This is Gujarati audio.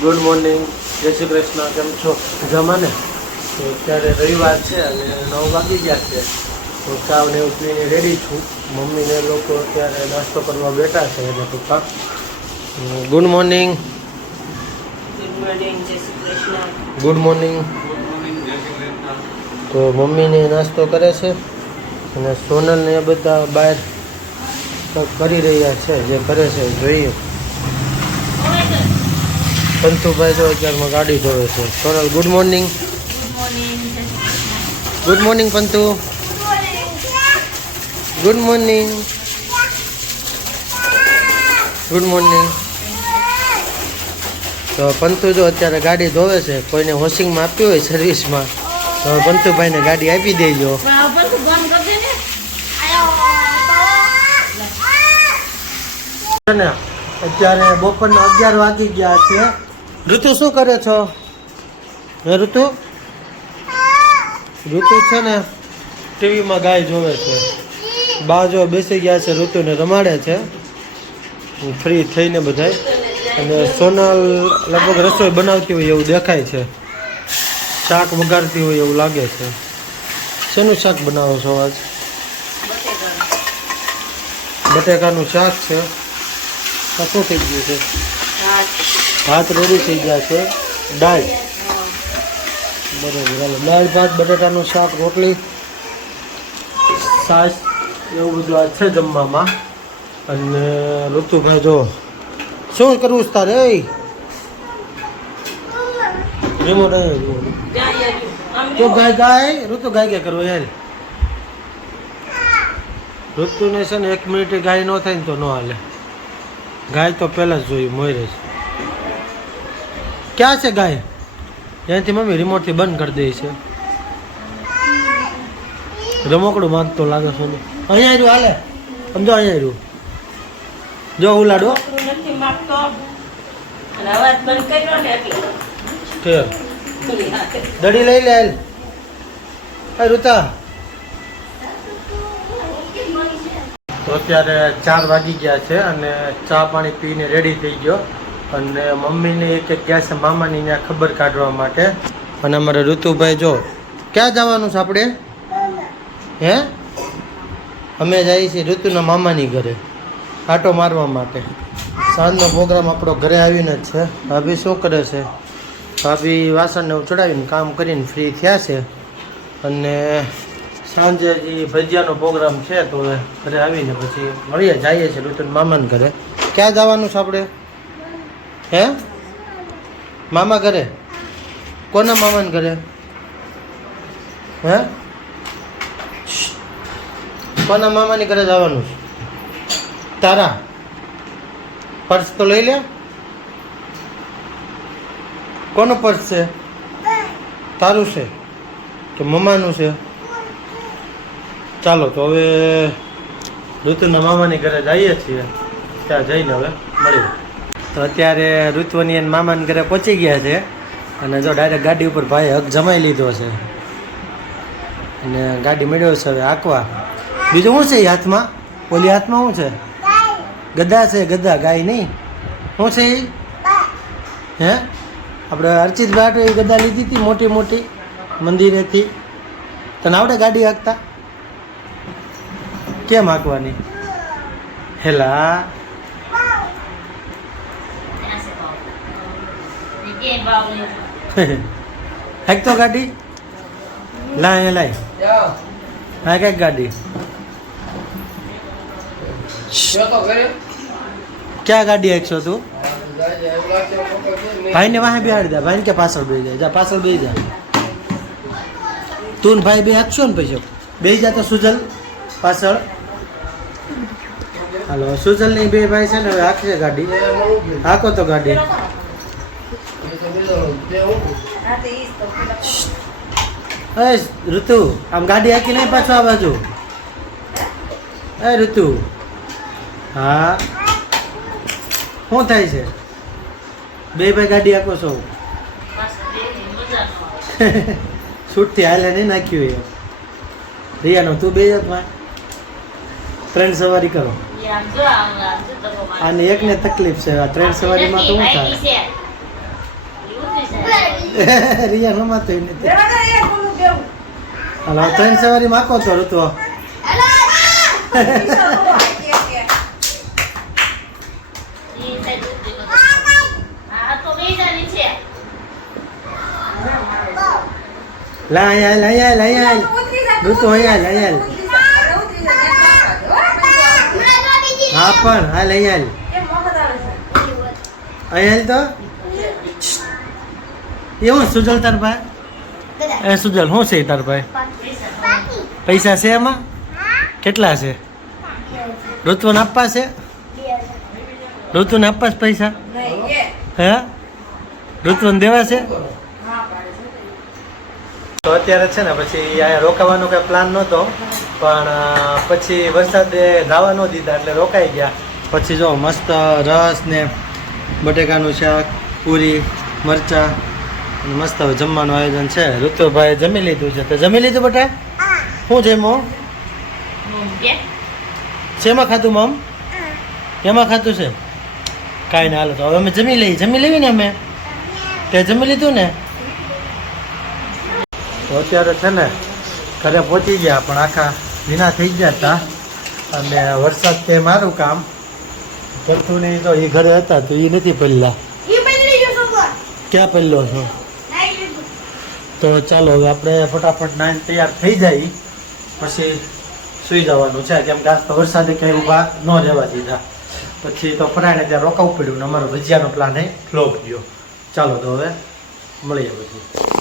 ગુડ મોર્નિંગ, જય શ્રી કૃષ્ણ. કેમ છો? મજામાં ને? તો અત્યારે રવિવાર છે અને 9 વાગી ગયા છે. તો ચા ને એવું પીને રેડી છું. મમ્મીને લોકો અત્યારે નાસ્તો કરવા બેઠા છે એને પપ્પા. Good morning. ગુડ મોર્નિંગ, જય શ્રી કૃષ્ણ. Good morning. તો મમ્મીને નાસ્તો કરે છે અને સોનલને એ બધા બહાર કરી રહ્યા છે. જે કરે છે જોઈએ. પંતુભાઈ તો અત્યારમાં ગાડી ધોવે છે. Sonal good morning. Good morning Pantu. Good morning. Good morning. તો પંતુ જો અત્યારે ગાડી ધોવે છે. કોઈને વોશિંગમાં આપી હોય સર્વિસમાં તો પંતુભાઈને ગાડી આપી દેજો. અત્યારે બપોરના 11 વાગી ગયા છે. ઋતુ શું કરે છો? હે ઋતુ? ઋતુ છે ને ટીવીમાં ગાય જોવે છે. બાજુ બેસી ગયા છે, ઋતુને રમાડે છે ફ્રી થઈને બધાય. અને સોનલ લગભગ રસોઈ બનાવતી હોય એવું દેખાય છે. શાક વઘારતી હોય એવું લાગે છે. શેનું શાક બનાવો છો આજ? બટેકાનું શાક છે. શું થઈ ગયું છે? ભાત રેડી થઈ ગયા છે. દાળ બરાબર. હાલો, દાળ ભાત બટેટાનું શાક રોટલી છાશ એવું બધું આ છે જમવામાં. અને ઋતુભાઈ જો શું કરવું છે તારે? રિમોટ તો ગાય ગાય ઋતુ ગાય ક્યાં કરવું યાર? ઋતુને છે ને 1 મિનિટે ગાય ન થાય ને તો ન હાલે. ગાય તો પહેલાં જ જોયું મોરે છે. ક્યાં છે ગાય? ત્યાંથી મમ્મી રિમોટથી બંધ કરી દે છે. રમકડું માંગતો લાગે છે. અહીંયા આવ્યું હાલે સમજો. અહીંયા આવ્યું જો ઉલાડો દડી લઈ લે. ઋતા તો અત્યારે 4 વાગી ગયા છે અને ચા પાણી પીને રેડી થઈ ગયો. અને મમ્મીને એક ગયા છે મામાની ત્યાં ખબર કાઢવા માટે. અને અમારે ઋતુભાઈ જો ક્યાં જવાનું છે આપણે? હે અમે જઈએ છીએ ઋતુના મામાની ઘરે આટો મારવા માટે. સાંજનો પ્રોગ્રામ આપણો ઘરે આવીને જ છે. ભાભી શું કરે છે? ભાભી વાસણને ચડાવીને કામ કરીને ફ્રી થયા છે. અને સાંજે જે ભજીયાનો પ્રોગ્રામ છે તો ઘરે આવીને પછી મળીએ જઈએ છીએ ઋતુના મામાને ઘરે. ક્યાં જવાનું છે આપણે? હે મામા ઘરે? કોના મામાને ઘરે? હે કોના મામાની ઘરે જવાનું છે? તારા પર્સ તો લઈ લે. કોનું પર્સ છે? તારું છે કે મમ્માનું છે? ચાલો તો હવે ઋતુના મામાની ઘરે જઈએ છીએ. ત્યાં જઈને હવે મળીએ. તો અત્યારે ઋતુની અને મામાના ઘરે પહોંચી ગયા છે. અને જો ડાયરેક્ટ ગાડી ઉપર ભાઈ હક જમાઈ લીધો છે. અને ગાડી મેળવ્યો છે હવે આંકવા. બીજું શું છે એ હાથમાં? ઓલી હાથમાં શું છે? ગદા છે. ગદા ગાય નહીં. શું છે એ? હે આપણે અર્ચિત ભાટ એ ગદા લીધી હતી મોટી મોટી મંદિરેથી. તને આવડે ગાડી હાંકતા? કેમ હાંકવાની? હેલા હાંકતો ગાડી? લાય લાય હા કઈક ગાડી ક્યાં ગાડી હાંકશો તું? ભાઈને વાહે બેહાડી દે. ભાઈને કે પાછળ બેસી જાય. જા પાછળ બેસી જા. તું ને ભાઈ બે હાંકશો ને પછી બેસી જા તો સુજલ પાછળ. હાલો સુજલ ની બે ભાઈ છે ને હવે હાંકશે ગાડી. હાંકો તો ગાડી. ઋતુ આમ ગાડી હાંકી નહીં પાછો આ બાજુ. ઋતુ હા શું થાય છે? બે ભાઈ ગાડી હાંકો છો? છૂટથી હાલે નહીં નાખ્યું એ. રિયાનો તું બે જાત ટ્રેન સવારી કરો. આને એકને તકલીફ છે. આ ટ્રેન સવારીમાં તો શું થાય? રિયા રમાતો નથી દેવા દે એ બોલું દેવું હાલો ત્રણ સવારી માકો તો ઋતુ લા અહીંયા ઋતુ અહીંયા હા પણ હાલ અહીંયા અહીંયા તો એવું સુજલ તાર ભાઈ એ સુજલ શું છે તાર ભાઈ પૈસા છે એમાં કેટલા છે ઋતુને આપવા છે ઋતુને આપવા છે પૈસા હે ઋતુને દેવા છે તો અત્યારે છે ને પછી અહીંયા રોકાવાનો કઈ પ્લાન નહોતો પણ પછી વરસાદે નાવા ન દીધા એટલે રોકાઈ ગયા પછી જો મસ્ત રસ ને બટેકાનું શાક પૂરી મરચા મસ્ત હવે જમવાનું આયોજન છે ઋતુભાઈ જમી લીધું છે તો જમી લીધું બટા શું જમો શેમાં ખાતું મમ એમાં ખાતું છે કાંઈ ના હાલો તો હવે અમે જમી લેવી ને અમે તે જમી લીધું ને તો અત્યારે છે ને ઘરે પહોંચી ગયા પણ આખા ભીના થઈ ગયા હતા અને વરસાદ તે મારું કામ કરતું નહીં તો એ ઘરે હતા તો એ નથી પહેલા ક્યાં પહેલો છો તો ચાલો હવે આપણે ફટાફટ નાઈને તૈયાર થઈ જાય પછી સૂઈ જવાનું છે કેમ કે આજ તો વરસાદે કંઈ ઊભા ન રહેવા દીધા પછી તો ફરાઈને ત્યાં રોકાવું પડ્યું ને અમારો ભજીયાનો પ્લાન એ ફ્લોપ ગયો ચાલો તો હવે મળીએ પછી